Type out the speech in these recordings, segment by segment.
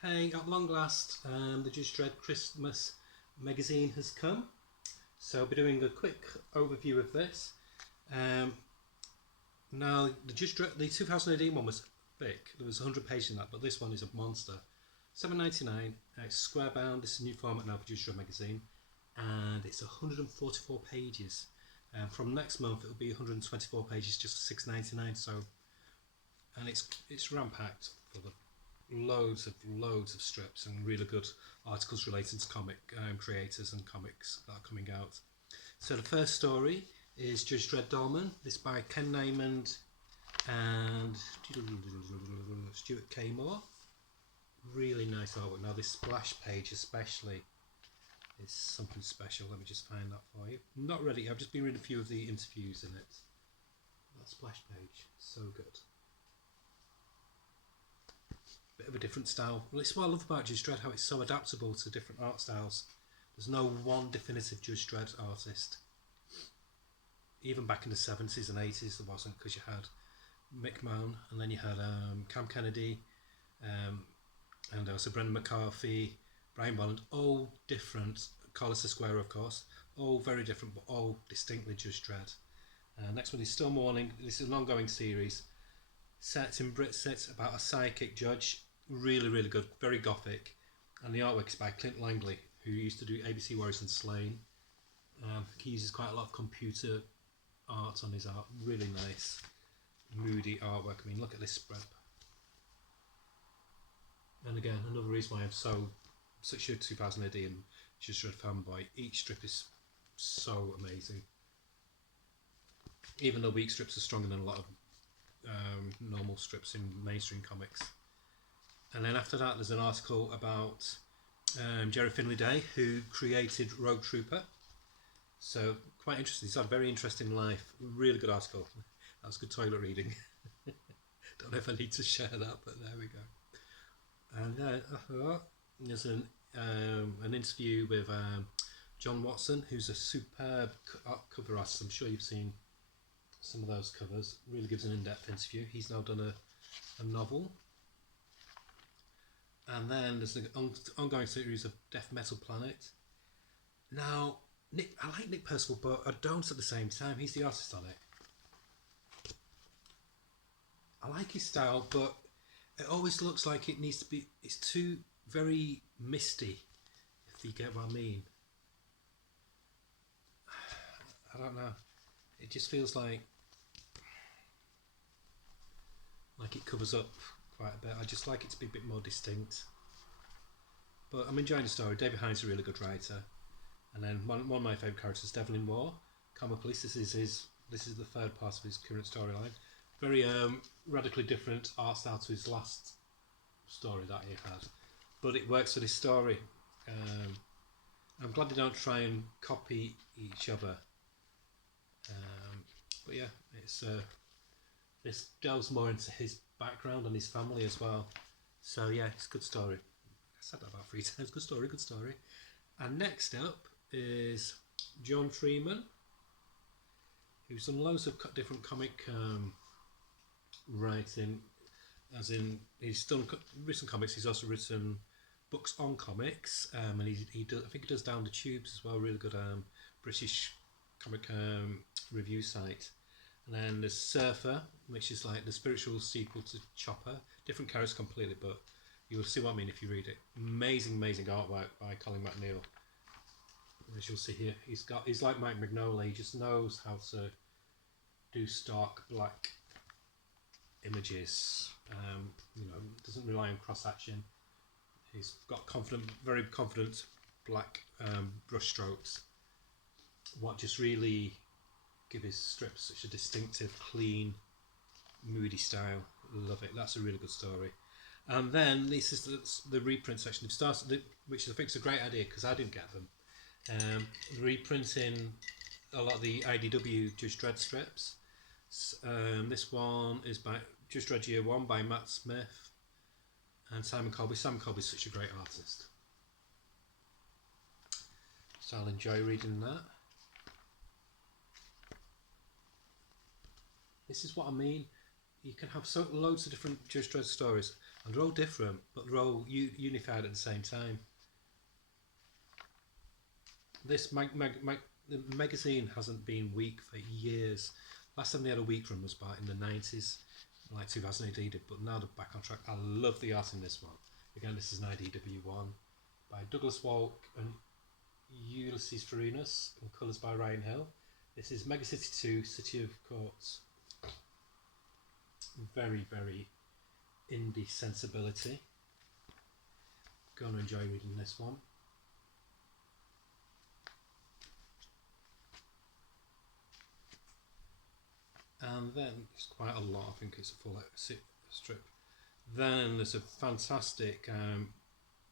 Hey, at long last, the Judge Dredd Christmas magazine has come. So I'll be doing a quick overview of this. Um, Now, the Judge Dredd, the 2018 one was thick. There was 100 pages in that, but this one is a monster. $7.99. It's square bound. This is a new format now for Judge Dredd magazine, and it's 144 pages. From next month, it'll be 124 pages just for $6.99. So, and it's ram packed for the loads of strips and really good articles relating to comic creators and comics that are coming out. So the first story is Judge Dredd Dolman. This by Ken Naymond and Stuart K. Moore. Really nice artwork. Now this splash page especially is something special. Let me just find that for you. I'm not ready. I've just been reading a few of the interviews in it. That splash page, so good. Bit of a different style. Well, it's what I love about Judge Dredd, how it's so adaptable to different art styles. There's no one definitive Judge Dredd artist. Even back in the 70s and 80s there wasn't, because you had Mick Moan and then you had Cam Kennedy and also Brendan McCarthy, Brian Bolland, all different. Carlos Esquire, of course, all very different but all distinctly Judge Dredd. Next one is Still Morning. This is an ongoing series set in Brit-Sit about a psychic judge. Really good, very gothic, and the artwork is by Clint Langley, who used to do ABC Warriors and Slain. He uses quite a lot of computer art on his art. Really nice, moody artwork. I mean, look at this spread. And again, another reason why I'm such a 2000 AD and Judge Dredd fanboy. Each strip is so amazing. Even though weak strips are stronger than a lot of normal strips in mainstream comics. And then after that there's an article about Jerry Finley Day, who created Rogue Trooper. So quite interesting. He's had a very interesting life. Really good article. That was good toilet reading. Don't know if I need to share that, but there we go. And then there's an interview with John Watson, who's a superb cover artist. I'm sure you've seen some of those covers. Really gives an in-depth interview. He's now done a novel. And then there's an ongoing series of Death Metal Planet. Now, I like Nick Percival, but I don't at the same time. He's the artist on it. I like his style, but it always looks like it needs to be. It's too very misty, if you get what I mean. I don't know. It just feels like it covers up quite a bit. I just like it to be a bit more distinct. But I'm enjoying the story. David Hines is a really good writer. And then one of my favourite characters, Devlin Moore, Karma Police. This is the third part of his current storyline. Very radically different art style to his last story that he had, but it works for this story. I'm glad they don't try and copy each other. But yeah, it's this delves more into his background and his family as well. So yeah, it's a good story. I said that about 3 times. Good story. And next up is John Freeman, who's done loads of different comic writing. As in, he's done written comics. He's also written books on comics, and he does. I think he does Down the Tubes as well. Really good British comic review site. And then there's Surfer, which is like the spiritual sequel to Chopper. Different characters completely, but you'll see what I mean if you read it. Amazing artwork by Colin McNeil. As you'll see here, he's like Mike Mignola. He just knows how to do stark black images. Doesn't rely on cross hatching. He's got very confident black brush strokes. What just really give his strips such a distinctive, clean, moody style. Love it. That's a really good story. And then this is the reprint section. It starts, which I think is a great idea because I didn't get them. Reprinting a lot of the IDW Judge Dredd strips. This one is by Judge Dredd Year 1 by Matt Smith and Simon Colby. Simon Colby is such a great artist, so I'll enjoy reading that. This is what I mean. You can have loads of different Judge Dredd stories and they're all different, but they're all unified at the same time. This the magazine hasn't been weak for years. Last time they had a weak run was back in the 90s, like 2000 AD did, but now they're back on track. I love the art in this one. Again, this is an IDW1 by Douglas Walk and Ulysses Farinas, and colours by Ryan Hill. This is Mega City 2, City of Courts. Very, very indie sensibility. Gonna enjoy reading this one. And then it's quite a lot. I think it's a full strip. Then there's a fantastic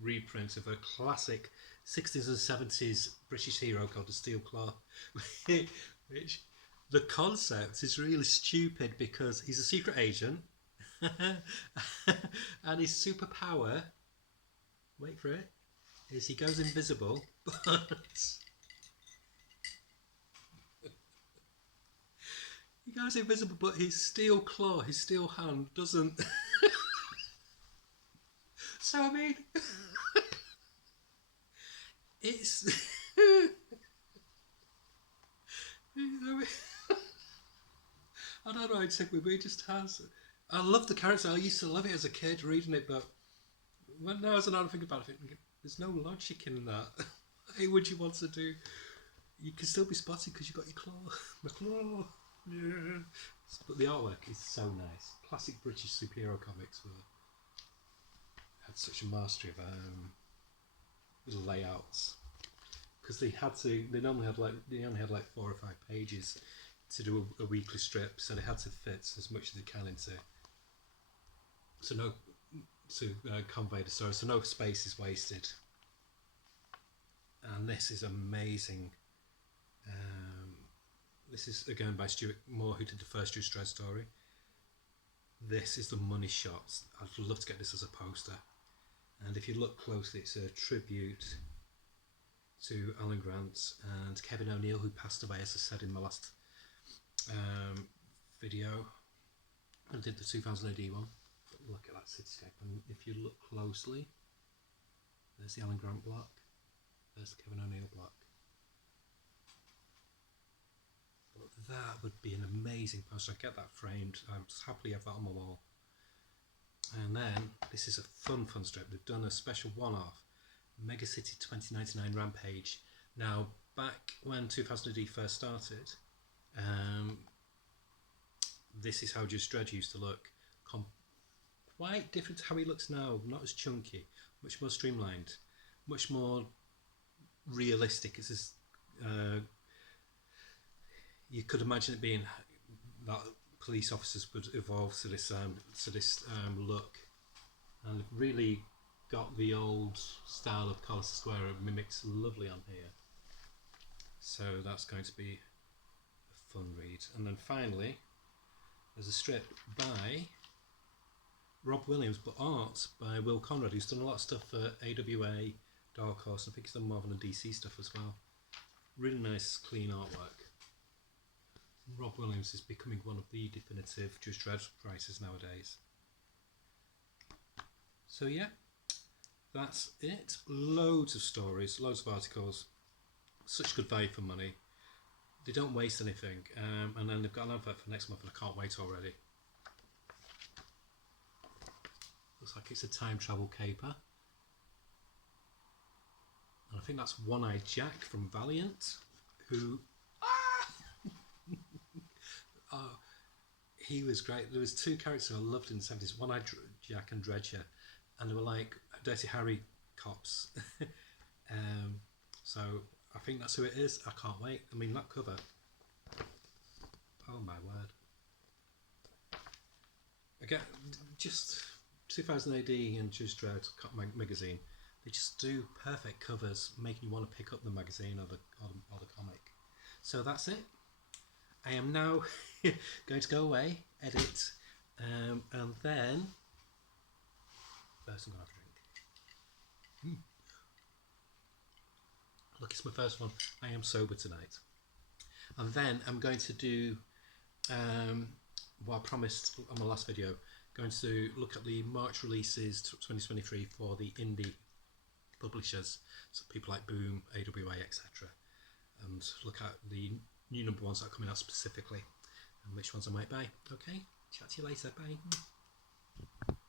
reprint of a classic 60s and 70s British hero called the Steel Claw, which the concept is really stupid because he's a secret agent and his superpower, wait for it, is he goes invisible, but he goes invisible, but his steel claw, his steel hand doesn't. So I mean, it's. I don't know. It's like it just has. I love the character. I used to love it as a kid reading it, but when now as an adult, think about it, there's no logic in that. Why would you want to do? You can still be spotted because you got your claw. My claw. Yeah. But the artwork is so nice. Classic British superhero comics had such a mastery of layouts, because they only had like 4 or 5 pages to do a weekly strip, so they had to fit as much as they can into convey the story, so no space is wasted. And this is amazing. This is again by Stuart Moore, who did the first Just Dredd story. This is the money shot. I'd love to get this as a poster. And if you look closely, it's a tribute to Alan Grant and Kevin O'Neill, who passed away, as I said in my last video. I did the 2000 AD one. But look at that cityscape, and if you look closely, there's the Alan Grant block, there's the Kevin O'Neill block. But that would be an amazing poster. I'd get that framed. I'd happily have that on my wall. And then this is a fun strip. They've done a special one-off Mega City 2099 Rampage. Now, back when 2000 AD first started, this is how Just Dredd used to look. Quite different to how he looks now. Not as chunky, much more streamlined, much more realistic. It's just, you could imagine it being that police officers would evolve to this look, and really got the old style of Colossus Square mimicked lovely on here. So that's going to be a fun read. And then finally, there's a strip by Rob Williams, but art by Will Conrad, who's done a lot of stuff for AWA, Dark Horse, and I think he's done Marvel and DC stuff as well. Really nice, clean artwork. Rob Williams is becoming one of the definitive Just Dredd writers nowadays. So yeah, that's it. Loads of stories, loads of articles, such good value for money. They don't waste anything, and then they've got an advert for next month, and I can't wait already. Looks like it's a time travel caper, and I think that's One-Eyed Jack from Valiant, who oh, he was great. There was 2 characters I loved in the 70s, One-Eyed Jack and Dredger, and they were like Dirty Harry cops. So I think that's who it is. I can't wait. I mean, that cover. Oh my word. Again, just 2000 AD and Just Dredd magazine. They just do perfect covers, making you want to pick up the magazine or the comic. So that's it. I am now going to go away, edit, and then first I'm going to have a drink. Look, it's my first one. I am sober tonight. And then I'm going to do what I promised on my last video, going to look at the March releases 2023 for the indie publishers, so people like Boom, AWA, etc., and look at the new number ones that are coming out specifically and which ones I might buy. Okay, chat to you later. Bye.